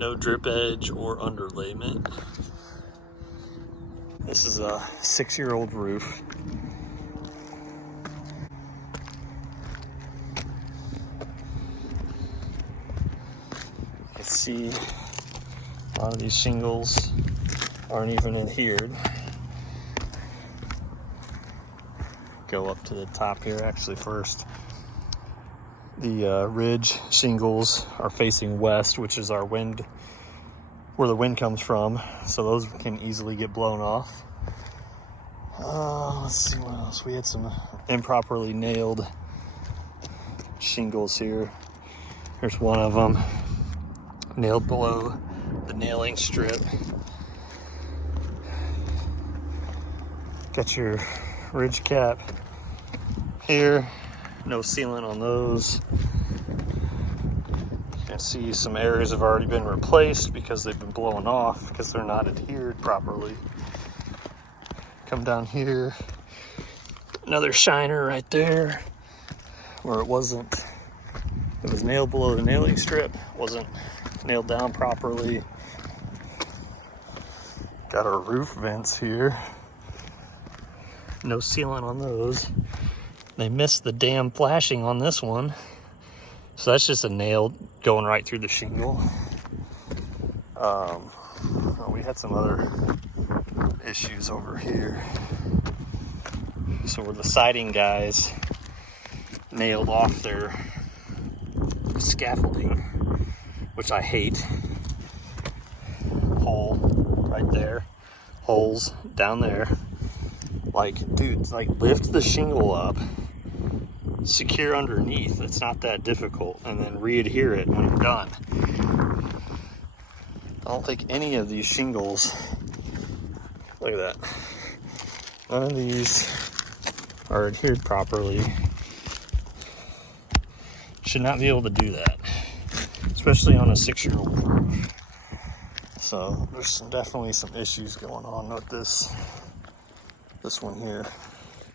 No drip edge or underlayment. This is a 6-year-old roof. You can see a lot of these shingles aren't even adhered. Go up to the top here actually first. The ridge shingles are facing west, which is our wind, where the wind comes from, so those can easily get blown off. Let's see what else. We had some improperly nailed shingles here. Here's one of them, nailed below the nailing strip. Got your ridge cap here, no sealant on those. You can see some areas have already been replaced because they've been blown off because they're not adhered properly. Come down here, another shiner right there where it was nailed below the nailing strip, wasn't nailed down properly. Got our roof vents here, no sealant on those. They missed the damn flashing on this one, so that's just a nail going right through the shingle. We had some other issues over here. So where the siding guys nailed off their scaffolding, which I hate. Hole right there, holes down there. Like, dude, like, lift the shingle up, secure underneath. It's not that difficult, and then re-adhere it when you're done. I don't think any of these shingles, look at that, none of these are adhered properly. Should not be able to do that, especially on a 6-year-old roof. So there's definitely some issues going on with this one here.